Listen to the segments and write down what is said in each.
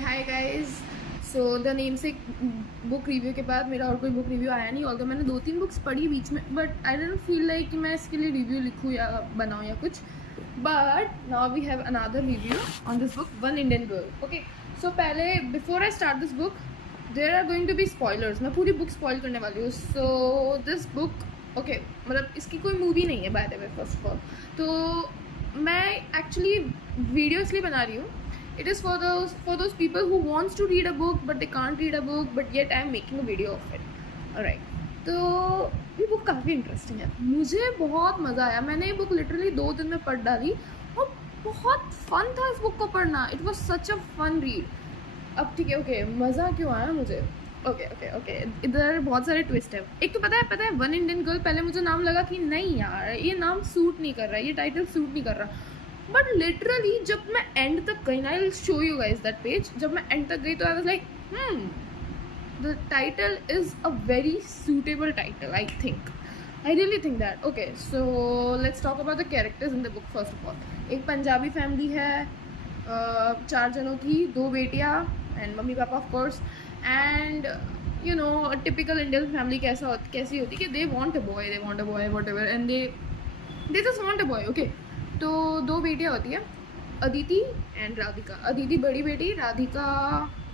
Hi guys. So the name से book review के बाद मेरा और कोई बुक रिव्यू आया नहीं. ऑल्दो मैंने 2-3 बुक्स पढ़ी बीच में, but I don't feel like कि मैं इसके लिए रिव्यू लिखूँ या बनाऊँ या कुछ. But now we have another review on this book, one Indian girl. Okay, so पहले before I start this book there are going to be spoilers. मैं पूरी बुक स्पॉइल करने वाली हूँ. सो दिस बुक ओके, मतलब इसकी कोई movie नहीं है by the way. First of all तो मैं एक्चुअली वीडियो इसलिए बना रही हूँ. It is for those people who wants to read a book but they can't read a book, but yet I am making a video of it. Alright. तो ये book काफ़ी interesting है. मुझे बहुत मज़ा आया. मैंने ये बुक लिटरली 2 दिन में पढ़ डाली और बहुत फन था इस बुक को पढ़ना. It was such a fun read. अब ठीक है, ओके, मज़ा क्यों आया मुझे? ओके, इधर बहुत सारे ट्विस्ट है. एक तो पता है वन इंडियन गर्ल. पहले मुझे नाम लगा कि नहीं यार, ये नाम सूट नहीं कर रहा, ये टाइटल सूट नहीं कर रहा. बट लिटरली जब मैं एंड तक गई ना, I will show you guys that page. जब मैं एंड तक गई तो I was like the title is a very suitable title. I really think that. Okay, so let's talk about the characters in the book. First of all एक Punjabi family है, 4 जनों की, 2 बेटियाँ and mummy papa of course. And you know typical Indian family कैसी होती है कि they want a boy whatever, and they just want a boy. Okay, तो 2 बेटियाँ होती हैं, अदिति एंड राधिका. अदिति बड़ी बेटी, राधिका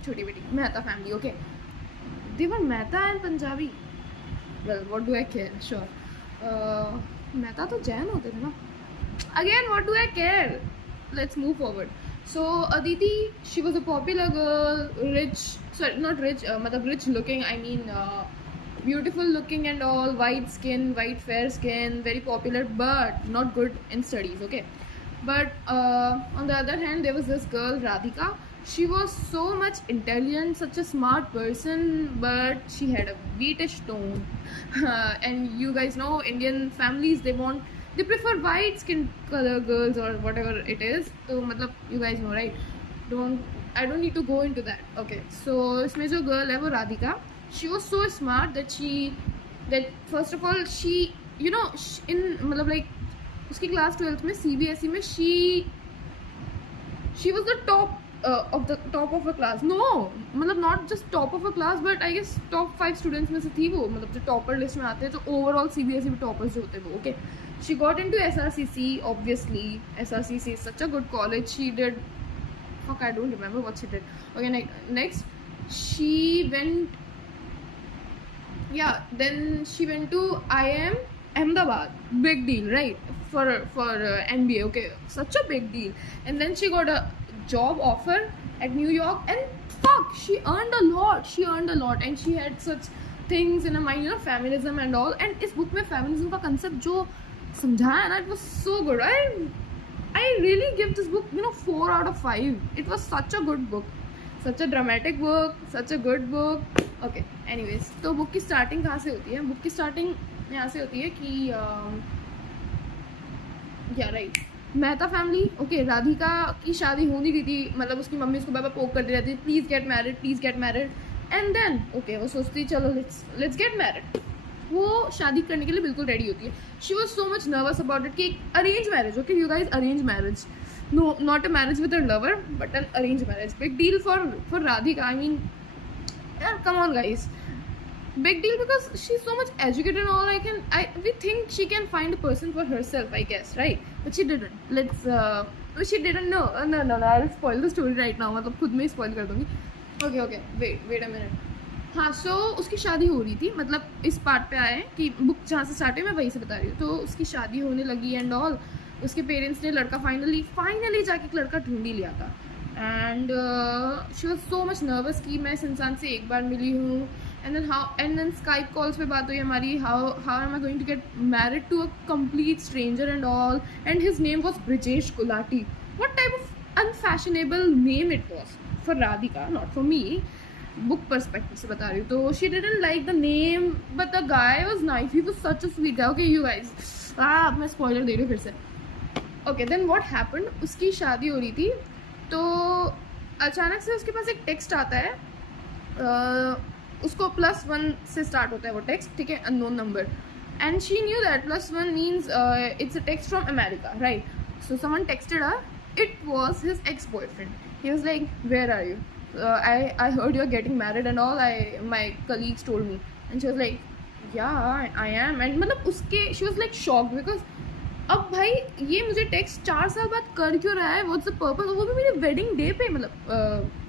छोटी बेटी. Mehta family. Okay, they were Mehta and Punjabi. Well what do I care. Sure, Mehta तो जैन होते थे ना. Again what do I care. Let's move forward. So Aditi, she was a popular girl, rich, sorry not rich, मतलब rich looking, I mean beautiful looking and all, white fair skin, very popular but not good in studies. Okay, but on the other hand there was this girl Radhika. She was so much intelligent, such a smart person, but she had a wheatish tone. And you guys know Indian families, they prefer white skin color girls or whatever it is. So matlab you guys know, right? I don't need to go into that. Okay, so isme jo girl hai wo Radhika, she was so smart that first of all she, you know, in मतलब like उसकी class 12th में CBSE में she was the top of her class. No, मतलब not just top of her class, but I guess top 5 students में से थी वो. मतलब जो टॉपर लिस्ट में आते हैं, तो ओवरऑल CBSE में टॉपर्स जो होते हैं वो. Okay, she got into SRCC. obviously SRCC is such a good college. She did, fuck, I don't remember what she did. Okay, next she went, then she went to IIM Ahmedabad. Big deal, right? For MBA. Okay, such a big deal. And then she got a job offer at New York, and fuck, she earned a lot, and she had such things in her mind, you know, feminism and all. And इस book में feminism का concept जो समझाया ना, it was so good. I really give this book, you know, 4 out of 5. It was such a good book, such a dramatic book, such a good book. Okay, anyways, तो book की starting कहाँ से होती है? Book की starting यहाँ से होती है कि या right, Mehta family. Okay, Radhika की शादी हो नहीं रही थी, मतलब उसकी मम्मी उसको बाबा पोक करती रहती, please get married. And then okay, वो सोचती चलो लेट्स गेट मैरिड. वो शादी करने के लिए बिल्कुल रेडी होती है. She was so much nervous about it कि arrange marriage. Okay you guys, arrange marriage, no not a marriage with a lover but an arrange marriage. Big deal for Radhika. I mean, yeah, come on guys, big deal because she's so much educated and all. We think she can find a person for herself, I guess, right? But she didn't. She didn't. No, I'll spoil the story right now. मतलब खुद में ही spoil कर दूँगी. Okay, wait a minute. हाँ, so उसकी शादी हो रही थी. मतलब इस पार्ट पे आए कि बुक जहाँ से स्टार्ट है मैं वहीं से बता रही हूँ. तो उसकी शादी होने लगी एंड ऑल. उसके पेरेंट्स ने लड़का फाइनली जाके एक लड़का ढूंढ ही लिया था. And she was so much nervous कि मैं इस इंसान से एक बार मिली हूँ. एंड देन स्काइप कॉल्स पे बात हुई हमारी. How am I going to get married to a complete stranger and all. And his name was Brijesh Gulati. What type of unfashionable name it was for Radhika, not for me. Book perspective से बता रही हूँ. तो she didn't like the name but the guy was nice. He was such a sweet guy. Okay you guys, मैं spoiler दे रही हूँ फिर से. ओके, देन व्हाट हैपेंड, उसकी शादी हो रही थी तो अचानक से उसके पास एक टेक्स्ट आता है. उसको +1 से स्टार्ट होता है वो टेक्स्ट, ठीक है, unknown number. And she knew that +1 means it's a text from America, right? So someone texted her. It was his ex-boyfriend. He was like, where are you? I heard you're getting married and all. My colleagues told me. And she was like, yeah, I am. And मतलब उसके she was like shocked because अब भाई ये मुझे text 4 साल बाद कर क्यों रहा है, व्हाट्स द पर्पस, वो भी मेरे वेडिंग डे पे, मतलब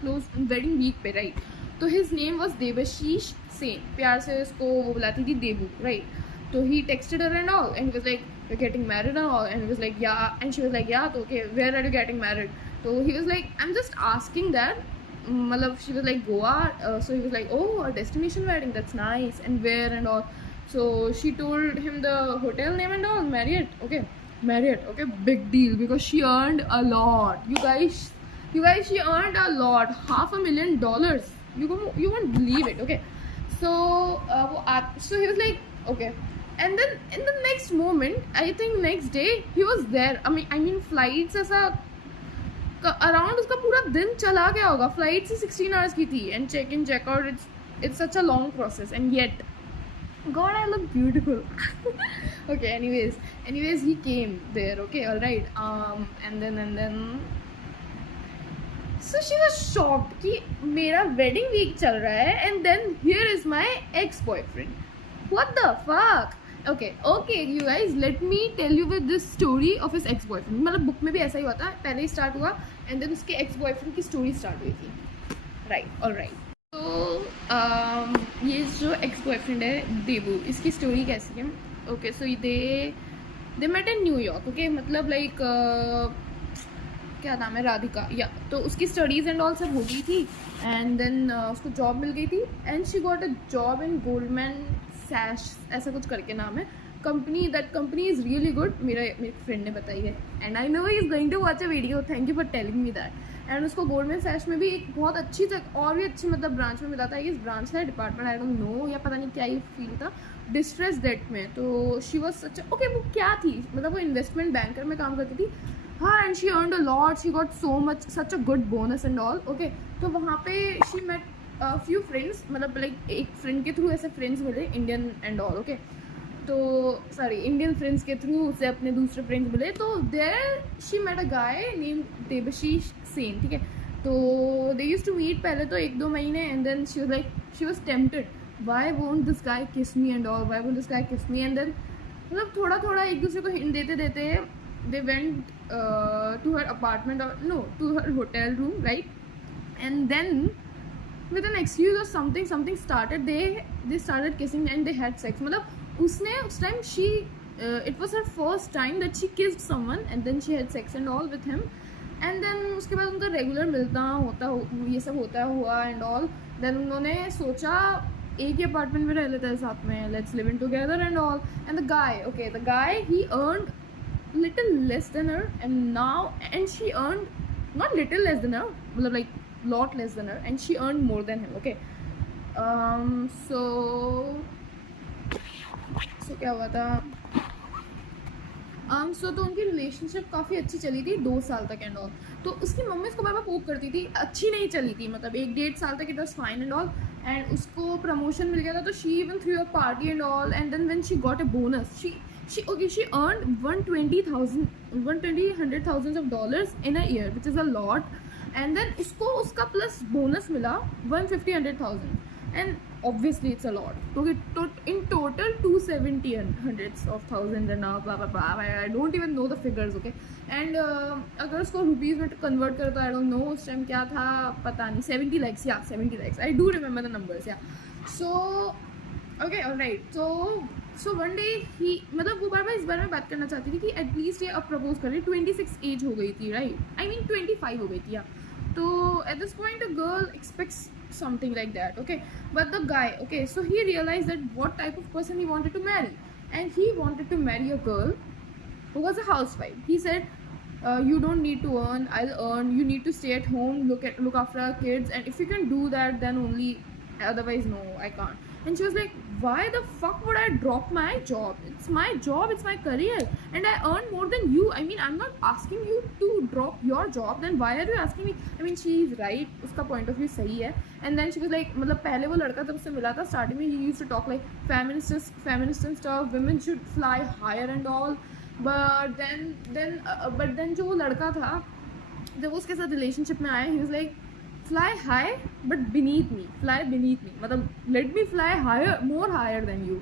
क्लोज वेडिंग वीक पे, राइट. तो his name was Devashish Sen, प्यार से उसको वो बुलाती थी देबू, राइट. तो he texted her and all and he was like you're getting married and all, and he was like yeah, and she was like yeah, तो okay, where are you getting married. So he was like I'm just asking that, मतलब she was like Goa, so he was like oh, a destination wedding, that's nice, and where and all. So she told him the hotel name and all, Marriott, okay. Marriott, okay, big deal because she earned a lot. You guys, she earned a lot, $500,000. You won't believe it, okay. So so he was like okay, and then in the next moment, I think next day he was there. I mean flights ऐसा around उसका पूरा दिन चला गया होगा. Flight से 16 hours की थी and check in check out, it's such a long process and yet God, I look beautiful. Okay, anyways, he came there. Okay, all right. And then, so she was shocked कि मेरा wedding week चल रहा है, and then here is my ex-boyfriend. What the fuck? Okay, you guys, let me tell you with this story of his ex-boyfriend. मतलब book में भी ऐसा ही हुआ था, पहले ही start हुआ, and then उसके ex-boyfriend की story start हुई थी. Right, all right. तो ये जो एक्स बॉयफ्रेंड है देबू, इसकी स्टोरी कैसी है. Okay, so they met in New York. Okay, मतलब लाइक क्या नाम है, राधिका, या तो उसकी स्टडीज़ एंड ऑल सब हो गई थी, एंड देन उसको जॉब मिल गई थी, and she got a job in Goldman Sachs, ऐसा कुछ करके नाम है company. That company is really good. मेरे फ्रेंड ने बताई है, and I know he is going to watch a video. Thank you for telling me that. And उसको गोल्डमैन सैश में भी एक बहुत अच्छी जगह और भी अच्छी मतलब ब्रांच में मिला था. इस ब्रांच है डिपार्टमेंट, आई डोंट नो, या पता नहीं क्या ही फील था, डिस्ट्रेस डेट में. तो शी वॉज सच ओके, वो क्या थी, मतलब वो इन्वेस्टमेंट बैंकर में काम करती थी. हाँ, and she earned a lot, she got so much, such a good bonus and all. Okay, तो वहाँ पे शी मेट फ्यू फ्रेंड्स, मतलब लाइक एक फ्रेंड के थ्रू ऐसे फ्रेंड्स मिले, इंडियन एंड ऑल. ओके, तो सॉरी, इंडियन फ्रेंड्स के थ्रू उसे अपने दूसरे फ्रेंड्स मिले. तो there she met a guy name Devashish Sen, ठीक है. तो दे यूज टू मीट पहले तो 1-2 महीने, and then she was tempted, why won't this guy kiss me and all, why won't this guy kiss me. And then मतलब थोड़ा एक दूसरे को हिंट देते देते they went to her apartment, no, to her hotel room, right. And then with an excuse or something started, they started kissing and they had sex. मतलब उसने उस time it was her first time that she kissed someone, and then she had sex and all with him. And then उसके बाद उनका regular मिलता होता ये सब होता हुआ एंड ऑल. देन उन्होंने सोचा एक ही अपार्टमेंट में रह लेते हैं साथ में, let's live in together and all. And the guy he earned little less than her, and she earned not little less than her, मतलब like lot less than her, and she earned more than him. Okay, so क्या हुआ था, सो तो उनकी relationship काफ़ी अच्छी चली थी 2 साल तक एंड ऑल. तो उसकी मम्मी उसको बार बार पोक करती थी, अच्छी नहीं चली थी, मतलब 1-1.5 साल तक it was fine and all. And उसको प्रमोशन मिल गया था, तो she even threw a party and all. And then when she got a bonus, she earned $120,000 of dollars in a year, which is a lot. And then उसको उसका plus bonus मिला 150-100,000, and obviously it's a lot. So in total 270 and hundreds of thousands and blah blah blah. I don't even know the figures, okay. And अगर उसको rupees में convert करता, I don't know उस time क्या था, पता नहीं, 70 lakhs, yeah, 70 lakhs. I do remember the numbers, yeah. So okay, all right. So one day he, मतलब वो बार बार इस बारे में बात करना चाहती थी कि एटलीस्ट ये अब प्रपोज करे. 26 एज हो गई थी, राइट, आई मीन 25 हो गई थी, या. तो at this point a girl expects something like that, okay. But the guy, okay, so he realized that what type of person he wanted to marry, and he wanted to marry a girl who was a housewife. He said, you don't need to earn, I'll earn, you need to stay at home, look after our kids, and if you can do that then only, otherwise no, I can't. And she was like, why the fuck would I drop my job? It's my job, it's my career, and I earn more than you. I mean, I'm not asking you to drop your job, then why are you asking me? I mean, she is right, उसका point of view सही है. And then she was like, मतलब पहले वो लड़का जब उससे मिला था starting में, he used to talk like feminist and stuff, women should fly higher and all. But then जो वो लड़का था, जब वो उसके साथ रिलेशनशिप में आया, he was like, fly high but beneath me, fly beneath me, मतलब let me fly higher, more higher than you,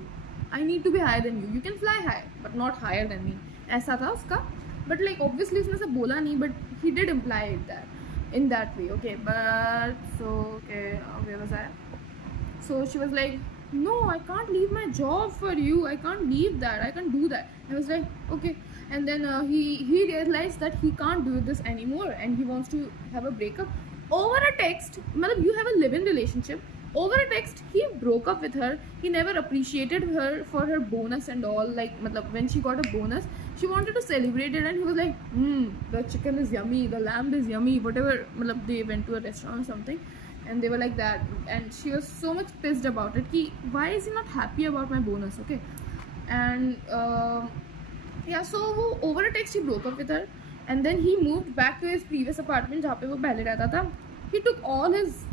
I need to be higher than you can fly high but not higher than me, ऐसा था उसका. But like obviously उसने से बोला नहीं, but he did imply it that in that way. Okay, but so okay, where was I? So she was like, no, I can't leave my job for you, I can't leave that, I can't do that. I was like, okay. And then he realized that he can't do this anymore and he wants to have a breakup over a text. Matlab, you have a live-in relationship, over a text he broke up with her. He never appreciated her for her bonus and all. Like matlab, when she got a bonus, she wanted to celebrate it and he was like, the chicken is yummy, the lamb is yummy, whatever. Matlab, they went to a restaurant or something and they were like that, and she was so much pissed about it ki, why is he not happy about my bonus? Okay. And yeah, so over a text he broke up with her, and then he moved back to his previous apartment जहाँ पे वो पहले रहता था. He took all his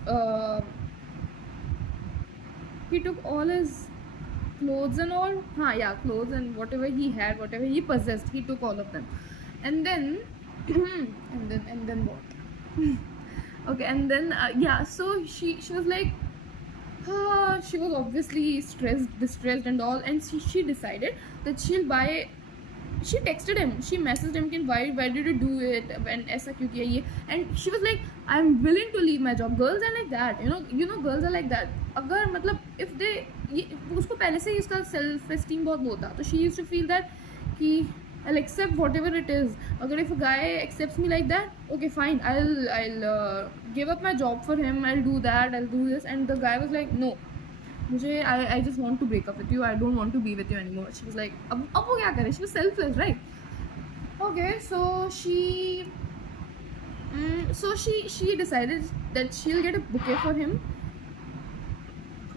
clothes and all, clothes and whatever he had, whatever he possessed, he took all of them. And then and then what? Okay, and then so she was like, she was obviously distressed and all, and she decided that she'll buy. She texted him, she messaged him, why did you do it, and ऐसा क्यों किया ये? And she was like, I'm willing to leave my job. Girls are like that, you know girls are like that. अगर मतलब if they उसको पहले से ही उसका self esteem बहुत low था, तो she used to feel that कि I'll accept whatever it is. अगर if a guy accepts me like that, okay fine, I'll give up my job for him, I'll do that, I'll do this. And the guy was like, no, I just want to break up with you, I don't want to be with you anymore. She was like, अब वो क्या करे? She was selfless, right? Okay, so she decided that she'll get a bouquet for him,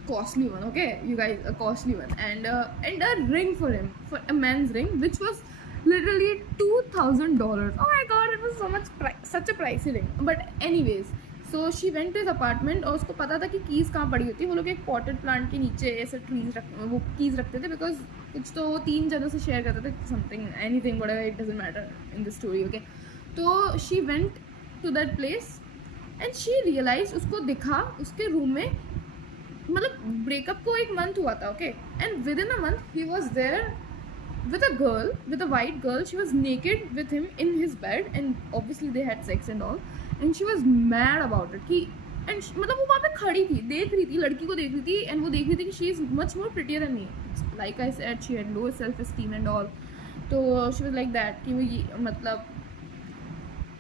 costly one, okay you guys, a costly one, and a ring for him, for a man's ring, which was literally $2,000. Oh my god, it was so much such a pricey ring. But anyways, so she went to his apartment और उसको पता था कि keys कहाँ पड़ी होती है. वो लोग एक पॉटेड प्लांट के नीचे ऐसे वो कीज़ रखते थे, बिकॉज कुछ तो 3 जनों से शेयर करते थे, something anything whatever, it doesn't matter in the story. Okay, तो she went to that place and she realize, उसको दिखा उसके रूम में, मतलब ब्रेकअप को 1 month हुआ था. Okay, and within a month he was there with a girl, with a white girl. She was naked with him in his bed, and obviously they had sex and all, and she was mad about it कि, and मतलब वो वहाँ पे खड़ी थी, देख रही थी, लड़की को देख रही थी, and वो देख रही थी कि she is much more prettier than me. Like I said, she had low self esteem and all, तो she was like that कि वो मतलब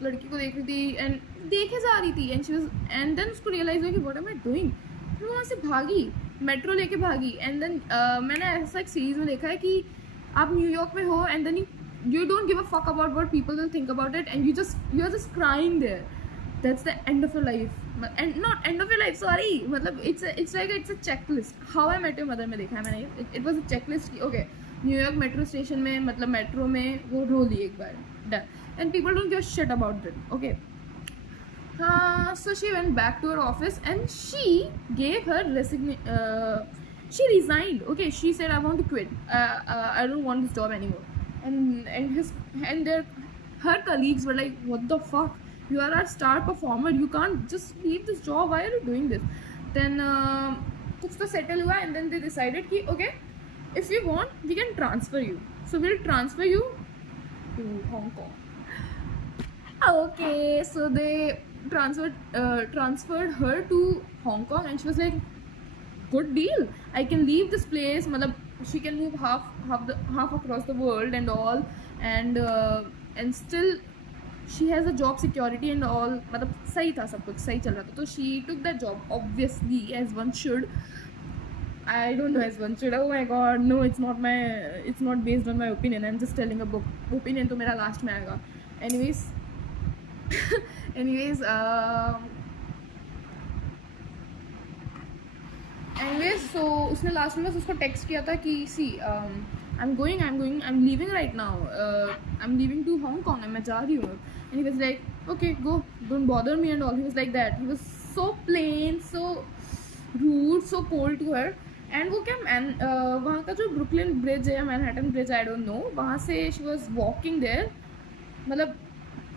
लड़की को देख रही थी and देखे जा रही थी, and she was, and then उसको realize हुआ कि what am I doing? फिर वहाँ से भागी, मेट्रो लेके भागी. and then मैंने ऐसा एक सीरीज में देखा है कि आप न्यूयॉर्क में हो and then you don't give a fuck about what people will think about it, and you're just crying there. That's the end of your life, and not end of your life, sorry, मतलब it's like it's a checklist. How I Met Your Mother में देखा है मैंने, it was a checklist कि okay, New York metro station में, मतलब metro में वो रो ली एक बार, done, and people don't give a shit about it. Okay, so she went back to her office and she gave her she resigned. Okay, she said, I want to quit, I don't want this job anymore. And her colleagues were like, what the fuck, you are our star performer, you can't just leave this job, why are you doing this? Then कुछ तो settle हुआ, and then they decided कि okay, if you want we can transfer you, so we'll transfer you to Hong Kong. Okay, so they transferred her to Hong Kong, and she was like, good deal, I can leave this place, matlab she can move half across the world and all, and still she has a job security and all. matlab sahi tha, sab kuch sahi chal raha tha, so she took that job, obviously, as one should. I don't know, as one should. Oh my god, no, it's not based on my opinion, I'm just telling a book. Opinion to mera last mein aayega. Anyways so उसने last में बस उसको text किया था कि सी I'm leaving right now, I'm leaving to Hong Kong, मैं जा रही हूँ. and he was like, okay, go, don't bother me and all. He was like that, he was so plain, so rude, so cold to her. and वो क्या वहाँ का जो Brooklyn bridge है, Manhattan bridge, I don't know, वहाँ से she was walking there, मतलब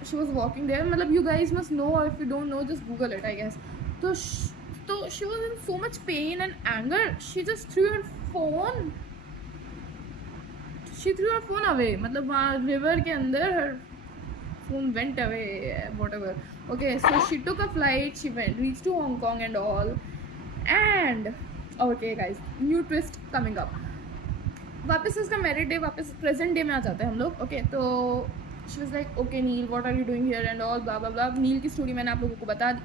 she was walking there. मतलब you guys must know, or if you don't know, just Google it, I guess. So she was in so much pain and anger. She just threw her phone. She threw her phone away. मतलब वहाँ river के अंदर her phone went away, whatever. Okay, so she took a flight. She reached to Hong Kong and all. And okay guys, new twist coming up. वापस उसका married day वापस present day में आ जाते हैं हम लोग. ओके, तो she was like okay Neil what are you doing here and all blah blah blah. Neil की स्टोरी मैंने आप लोगों को बता दी.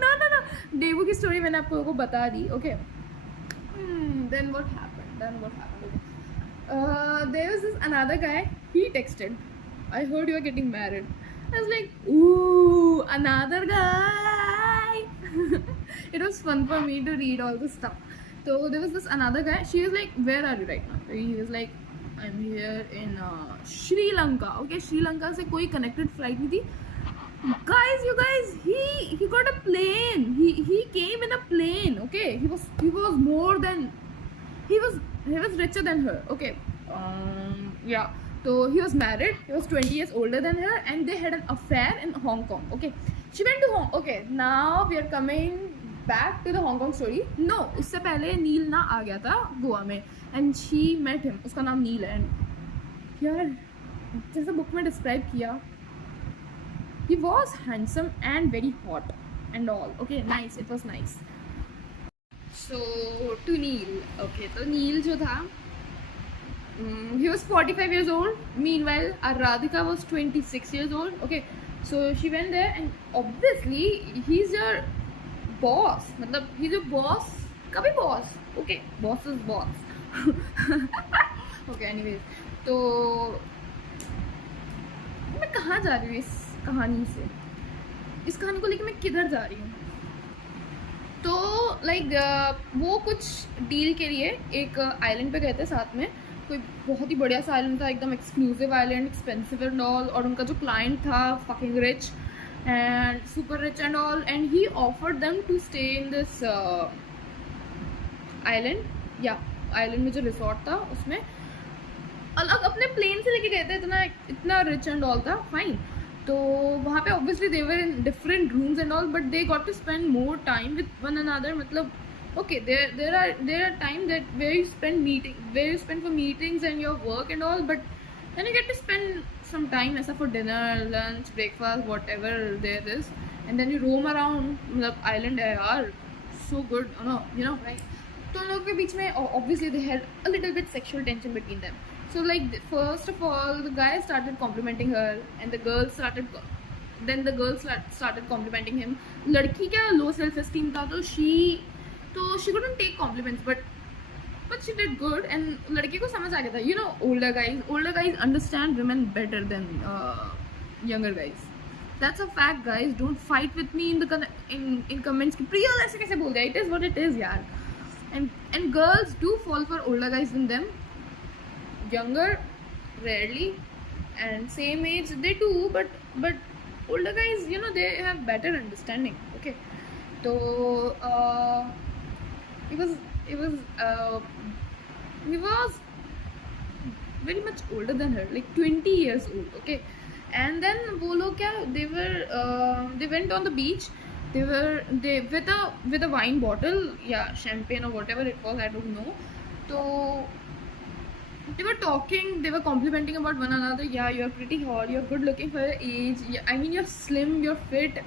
ना डेबू की स्टोरी मैंने आप लोगों को बता दी. Okay, then what happened there was this another guy. He texted, I heard you are getting married. I was like, ooh, another guy. It was fun for me to read all this stuff. So there was this another guy. She was like, where are you right now? He was like, I'm here in Sri Lanka. Okay, Sri Lanka से कोई connected flight नहीं थी. Guys, you guys, he got a plane. He came in a plane. Okay, he was more than he was richer than her. Okay, yeah. So he was married. He was 20 years older than her, and they had an affair in Hong Kong. Okay, she went to Hong. Okay, now we are coming back to the Hong Kong story. No, उससे पहले नील ना आ गया था गोवा में, and she met him. उसका नाम नील है. And यार जैसा बुक में डिस्क्राइब किया, he was handsome and very hot and all. Okay, nice. It was nice. So to Neil. Okay, तो नील जो था, he was 45 years old. Meanwhile, our Radhika was 26 years old. Okay, so she went there, and obviously he's your boss. मतलब he's your boss का भी boss. Okay, boss is boss. Okay, anyways, तो मैं कहाँ जा रही हूँ इस कहानी से? इस कहानी को लेके मैं किधर जा रही हूँ? तो लाइक वो कुछ डील के लिए एक आइलैंड पे गए थे साथ में. कोई बहुत ही बढ़िया सा आइलैंड था, एकदम exclusive island, expensive and all. और उनका जो क्लाइंट था fucking rich and super rich and all, and he offered them to stay in this island. या आइलैंड में जो रिसोर्ट था उसमें अलग अपने प्लेन से लेके गए थे. इतना रिच एंड ऑल था. फाइन. तो वहाँ पे obviously they were in different rooms and all, but they got to spend more time with one another. मतलब okay, there are times that where you spend for meetings and your work and all, but then you get to spend some time ऐसा for dinner, lunch, breakfast, whatever there is, and then you roam around. मतलब island है यार, so good, you know, right? तो उन लोगों के बीच में obviously they had a little bit sexual tension between them. So like first of all, the guy started complimenting her, and the girl started complimenting him. लड़की क्या low self esteem था, तो she couldn't take compliments, but she did good, and लड़की को समझ आ गया था. You know, older guys understand women better than younger guys. That's a fact, guys. Don't fight with me in comments कि प्रिया ऐसे कैसे बोल दिया. It is what it is, यार. And girls do fall for older guys than them. Younger, rarely, and same age they do, but older guys, you know, they have better understanding. Okay, so he was very much older than her, like 20 years old. Okay, and then वो लोग क्या, they went on the beach. They with a wine bottle, yeah, champagne or whatever it was, I don't know. So they were talking, they were complimenting about one another. Yeah, you're pretty hot, you're good looking for your age. Yeah, I mean, you're slim, you're fit.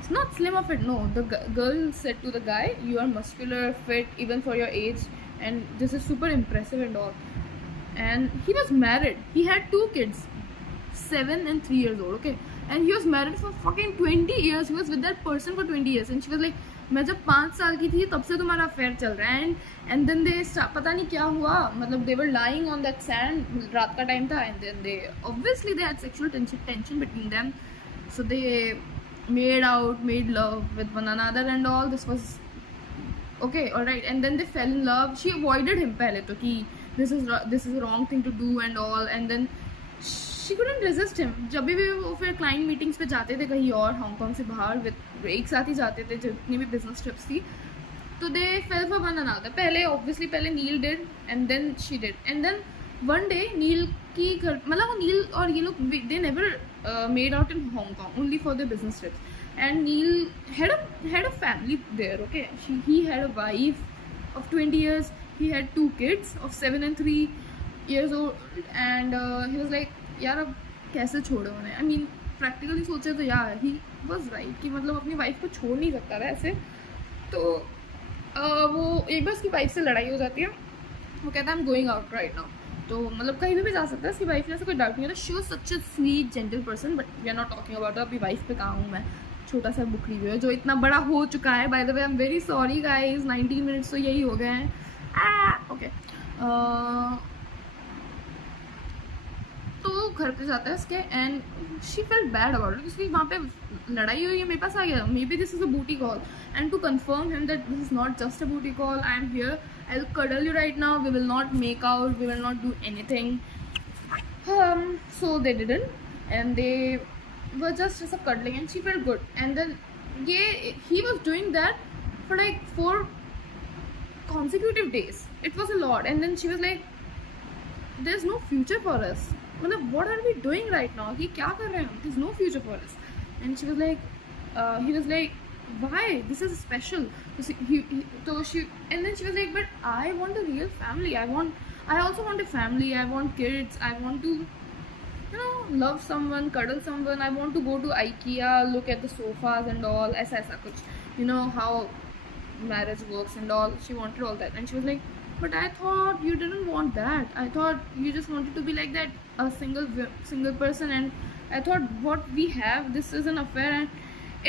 It's not slim or fit, no. The girl said to the guy, you are muscular, fit, even for your age, and this is super impressive and all. And he was married. He had 2 kids, 7 and 3 years old. Okay, and he was married for fucking 20 years. He was with that person for 20 years, and she was like, मैं जब 5 साल की थी तब से तुम्हारा affair चल रहा है. एंड देन दे पता नहीं क्या हुआ, मतलब they were lying on that sand, रात का टाइम था, and then they obviously they had sexual tension between them. So they made love with one another and all. This was okay, all right, and then they fell in love. She avoided him पहले तो कि this is a wrong thing to do and all, and then she couldn't resist him. जब भी वो फिर client meetings पे जाते थे कहीं और हांगकांग से बाहर, एक साथ ही जाते थे जितनी भी बिजनेस ट्रिप्स थी, तो they fell for one another. पहले Neel did, and then she did, and then one day Neel कि घर मतलब वो नील और ये लोग they never made out in Hong Kong only for the business trips and Neel had a family there. Okay, he had a wife of 20 years. He had 2 kids of 7 and 3 years old and he was like यार अब कैसे छोड़ो उन्हें. I mean practically सोचे तो यार he was right कि मतलब अपनी वाइफ को छोड़ नहीं सकता था ऐसे. तो वो एक बार उसकी वाइफ से लड़ाई हो जाती है. वो कहता है I am going out right now. तो मतलब कहीं भी जा सकता है. उसकी वाइफ ने ऐसा कोई डाउट नहीं होता. She was such a sweet gentle person but we are not talking about अभी वाइफ पे कहाँ हूँ मैं. छोटा सा बुक रिव्यू है जो इतना बड़ा हो चुका है. By the way I am very sorry guys 19 minutes तो यही हो गए हैं. ओके तो घर पे जाता है उसके and she felt bad about it. उसकी वहाँ पे लड़ाई हुई है. मेरे पास आ गया maybe this is a booty call and to confirm him that this is not just a booty call. I am here. I will cuddle you right now. We will not make out. We will not do anything. So they didn't and they were just cuddling and she felt good. And then he was doing that for like 4 consecutive days. It was a lot. And then she was like there's no future for us. मतलब what are we doing right now? कि क्या कर रहे हैं हम? There's no future for us. And she was like he was like why? This is special. So she and then she was like but I want a real family. I also want a family. I want kids. I want to love someone, cuddle someone. I want to go to IKEA, look at the sofas and all. ऐसा कुछ how marriage works and all. She wanted all that and she was like but I thought you didn't want that. I thought you just wanted to be like that, a single person. And I thought what we have, this is an affair. And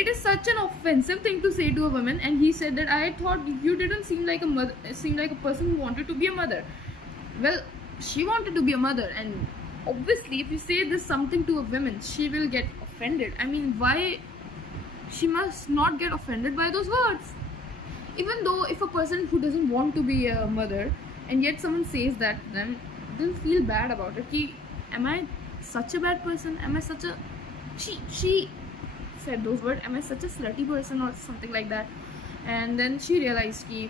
it is such an offensive thing to say to a woman. And he said that I thought you didn't seem like a mother, seem like a person who wanted to be a mother. Well, she wanted to be a mother, and obviously if you say this something to a woman, she will get offended. I mean, why she must not get offended by those words? Even though if a person who doesn't want to be a mother and yet someone says that to them, they'll feel bad about it. Ki, am I such a bad person? Am I such a she said those words, am I such a slutty person or something like that? And then she realized ki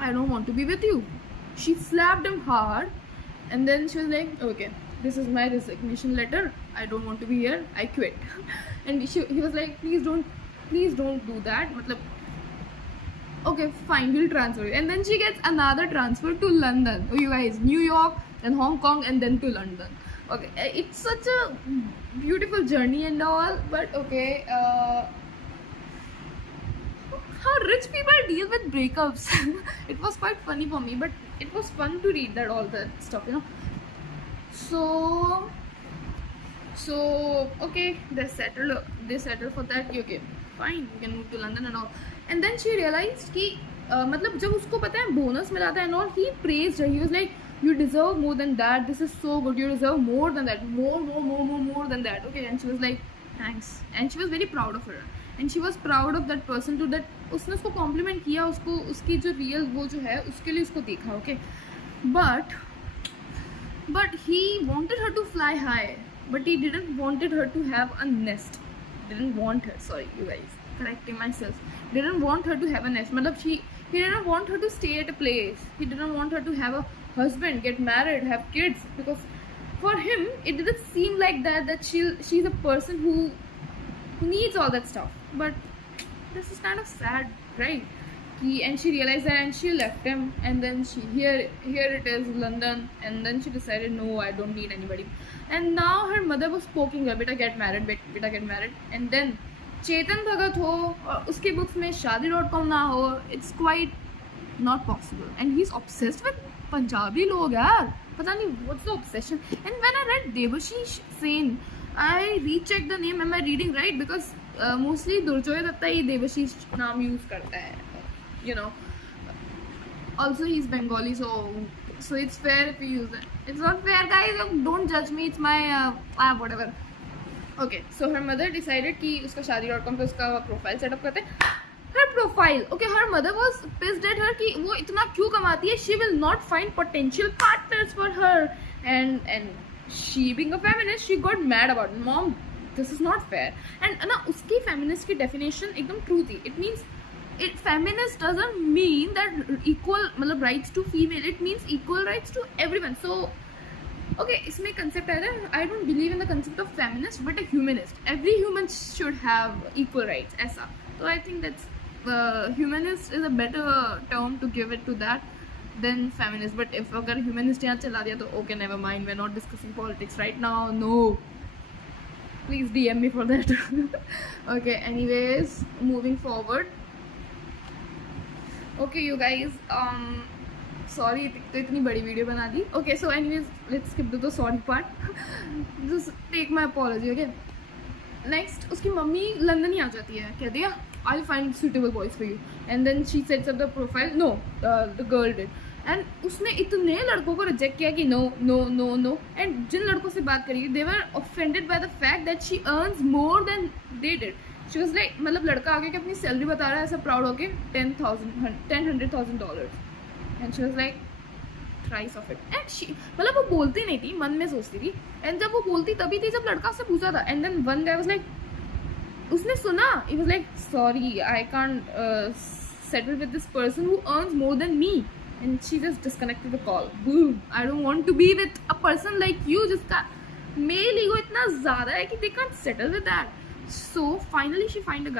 I don't want to be with you. She slapped him hard and then she was like okay, this is my resignation letter. I don't want to be here. I quit. And he was like please don't do that. Matlab okay fine, we'll transfer you. And then she gets another transfer to London. Oh you guys, New York, then Hong Kong, and then to London. Okay, it's such a beautiful journey and all, but okay how rich people deal with breakups. It was quite funny for me, but it was fun to read that all that stuff so okay, they settled for that. Okay fine, you can move to London and all. And then she realized कि मतलब जब उसको पता है bonus मिला था and all, he praised her. He was like you deserve more than that. This is so good. You deserve more than that. More than that. Okay. And she was like thanks. And she was very proud of her. And she was proud of that person too. That उसने उसको compliment किया, उसको उसकी जो real वो जो है उसके लिए उसको देखा. Okay. But he wanted her to fly high. But he didn't wanted her to have a nest. Didn't want her. Sorry, you guys. Correcting myself. Didn't want her to have a nest. Matlab he didn't want her to stay at a place. He didn't want her to have a husband, get married, have kids, because for him it didn't seem like that she's a person who needs all that stuff. But this is kind of sad, right? And she realized that and she left him. And then here it is London. And then she decided no, I don't need anybody. And now her mother was poking her, beta get married. And then Chetan Bhagat हो और उसकी books में शादी.com ना हो, it's quite not possible. And he is obsessed with Punjabi लोग यार, पता नहीं what's the obsession. And when I read Devashish Sen, I recheck the name, am I reading right, because mostly Durjoy Datta ही देवशीष नाम यूज करता है. Also he's Bengali, so it's fair if you use it. It's not fair guys, don't judge me, it's my whatever. Okay, so her mother decided कि उसका शादी.com पे उसका profile setup करते हैं. Her profile, okay, her mother was pissed at her कि वो इतना क्यों कमाती है. She will not find potential partners for her. And she being a feminist, she got mad about it. Mom, this is not fair. And ना उसकी feminist की definition एकदम true थी. It means feminist doesn't mean that equal मतलब rights to female. It means equal rights to everyone. So okay इसमें concept आया था, I don't believe in the concept of feminist but a humanist, every human should have equal rights ऐसा, तो I think that's humanist is a better term to give it to that than feminist. But if अगर humanist यहाँ चला दिया तो okay never mind, we are not discussing politics right now, no please DM me for that. Okay, anyways, moving forward. Okay you guys, sorry तो इतनी बड़ी video बना दी. Okay, so anyways, let's skip the sorry part. Just take my apology. Okay, next उसकी mummy London ही आ जाती है, कहती है I'll find suitable boys for you, and then she sets up the profile. No, the girl did. And उसने इतने लड़कों को reject किया कि no no no no, and जिन लड़कों से बात करी they were offended by the fact that she earns more than they did. She was like, मतलब लड़का आगे कि अपनी सैलरी बता रहा है ऐसा प्राउड होके $100,000, and she was like thrice of it. And she मतलब वो बोलती नहीं थी, मन में सोचती थी, एंड जब वो बोलती तभी थी जब लड़का उससे पूछा था. And then one guy was like, उसने सुना, he was like sorry I can't settle with this person who earns more than me, and she just disconnected the call. Boom, I don't want to be with a person like you जिसका male ego इतना ज़्यादा है कि they can't settle with that. So finally she found a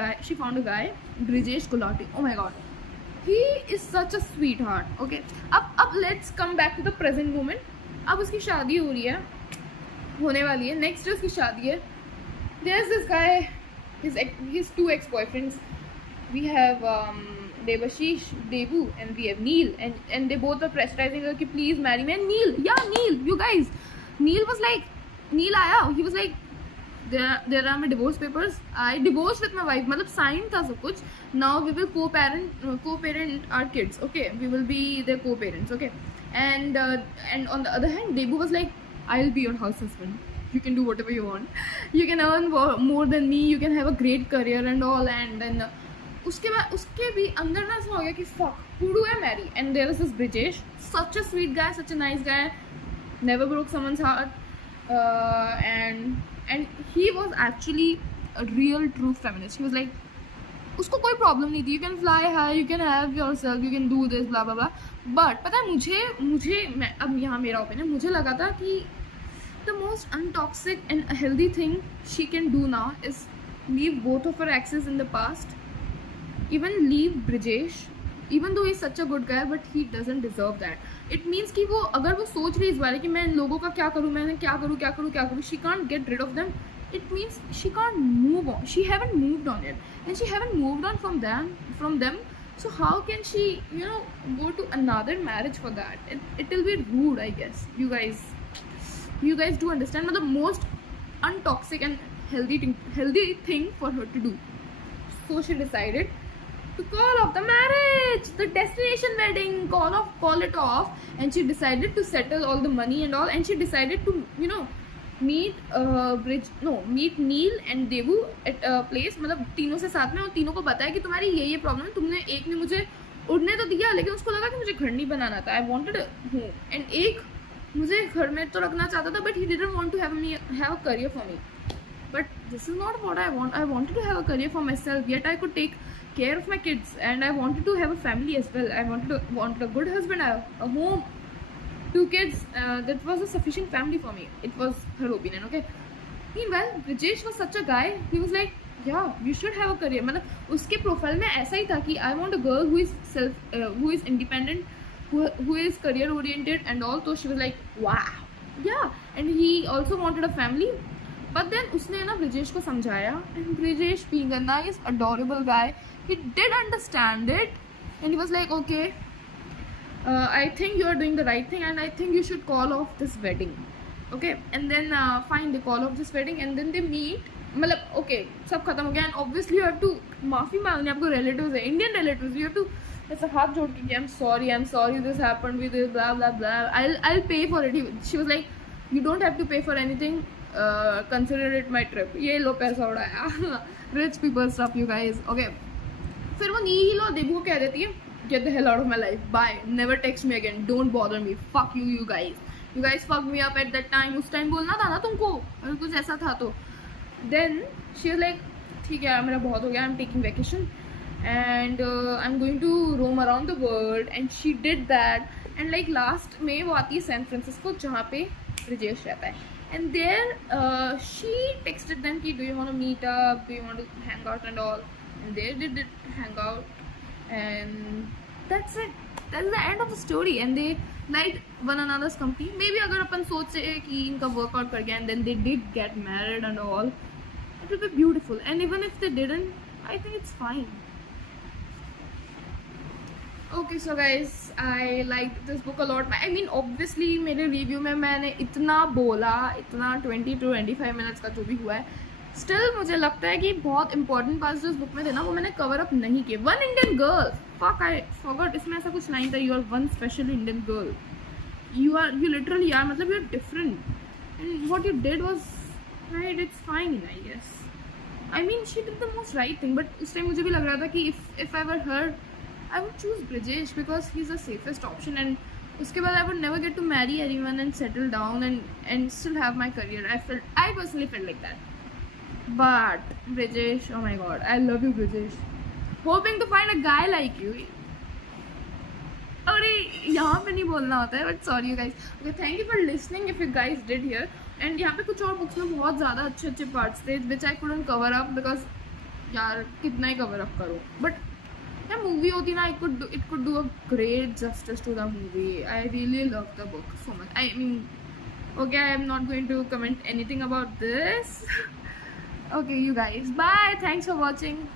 guy Brijesh Gulati. Oh my god, he is such a sweetheart. Okay, अब let's come back to the present moment. अब उसकी शादी हो रही है, होने वाली है, next day उसकी शादी है. There's this guy, his two ex-boyfriends. We have Devashish, Devu, and we have Neil, and they both are pressurizing her कि please marry me. And Neil, you guys, Neil आया, he was like, there are my divorce papers. I divorced with my wife, मतलब signed था सब कुछ. Now we will co-parent our kids. Okay, we will be their co-parents. Okay, and on the other hand, Devu was like, I'll be your house husband. You can do whatever you want. You can earn more than me. You can have a great career and all. And then उसके बाद उसके भी अंदर ना ऐसा हो गया कि fuck, who do I marry? And there was this Brijesh, such a sweet guy, such a nice guy, never broke someone's heart, and he was actually a real true feminist. He was like, उसको कोई problem नहीं थी, you can fly high, you can have yourself, you can do this, blah blah blah. But पता है मुझे मैं अब यहाँ मेरा ओपिनियन, मुझे लगा था कि the most untoxic and healthy thing she can do now is leave both of her exes in the past. Even leave Brijesh, even though he's such a good guy, but he doesn't deserve that. It means कि वो अगर वो सोच रही है इस बारे कि मैं इन लोगों का क्या करूँ, मैं क्या करूँ, she can't get rid of them. It means she can't move on. She haven't moved on yet, and she haven't moved on from them. So how can she, go to another marriage for that? It will be rude, I guess. You guys do understand? But the most untoxic and healthy thing for her to do. So she decided to call off the marriage, the destination wedding, call it off, and she decided to settle all the money and all, and she decided to meet Neil and Devu at a place, मतलब तीनों से साथ में, और तीनों को बताया कि तुम्हारी ये प्रॉब्लम है, तुमने एक ने मुझे उड़ने तो दिया लेकिन उसको लगा कि मुझे घर नहीं बनाना था, I wanted a home, and एक मुझे घर में तो रखना चाहता था, but he didn't want to have a career for me. But this is not what I want. I wanted to have a career for myself, yet I could take care of my kids, and I wanted to have a family as well. I wanted a good husband, a home, 2 kids. That was a sufficient family for me. It was her opinion. Okay. Meanwhile, Brijesh was such a guy. He was like, yeah, you should have a career. मतलब उसके profile में ऐसा ही था कि I want a girl who is independent, who is career oriented and all. So she was like, wow, yeah. And he also wanted a family. But then उसने ना ब्रिजेश को समझाया, and Brijesh, being a nice, adorable guy, he did understand it, and he was like, okay, I think you are doing the right thing, and I think you should call off this wedding. Okay, and then fine, they call off this wedding, and then they meet. मतलब okay, सब खत्म हो गया, and obviously you have to माफ़ी मांगनी, आपको relatives है, Indian relatives, you have to ऐसा हाथ जोड़ के I'm sorry this happened with this, blah blah blah, I'll pay for it. She was like, you don't have to pay for anything. Consider it my trip. ये लो पैसा उड़ाया. Rich people stuff, you guys. Okay. फिर वो नील और देबू को कह देती है, get the hell out of my life. Bye. Never text me again. Don't bother me. Fuck you guys. You guys fucked me up at that time. उस time बोलना था ना तुमको, अगर कुछ ऐसा था तो. Then she was like, ठीक है यार, मेरा बहुत हो गया. I'm taking vacation and I'm going to roam around the world. And she did that. And like last में वो आती है सैन फ्रांसिस्को, जहाँ पे ब्रिजेश रहता है. And there she texted them कि do you want to meet up, do you want to hang out and all, and they did hang out, and that's it. That's the end of the story. And they liked one another's company. Maybe अगर अपन सोचे कि इनका workout कर गया and then they did get married and all, it will be beautiful. And even if they didn't, I think it's fine. Okay, so guys, I liked this book a lot. I mean, obviously मेरे review में मैंने इतना बोला, इतना 20 to 25 minutes का जो भी हुआ है, स्टिल मुझे लगता है कि बहुत इंपॉर्टेंट पार्ट्स जो उस बुक में थे ना, वो मैंने कवर अप नहीं किए. One Indian girl, fuck I forgot, इसमें ऐसा कुछ नहीं था. You are one special Indian girl. You literally are, मतलब you're different. And what you did was right. It's fine, I guess. I mean, she did the most right thing. But उस time मुझे भी लग रहा था कि if I were her, I would choose Brijesh because he's the safest option, and उसके बाद I would never get to marry anyone and settle down and still have my career. I personally felt like that. But Brijesh, oh my god, I love you, Brijesh. Hoping to find a guy like you. अरे यहाँ पे नहीं बोलना होता है, but sorry you guys. Okay, thank you for listening if you guys did hear. And यहाँ पे कुछ और बुक्स में बहुत ज़्यादा अच्छे parts थे which I couldn't cover up because यार कितना ही cover up करो. But the movie होती ना, it could do a great justice to the movie. I really love the book so much. I mean, okay, I am not going to comment anything about this. Okay, you guys, bye. Thanks for watching.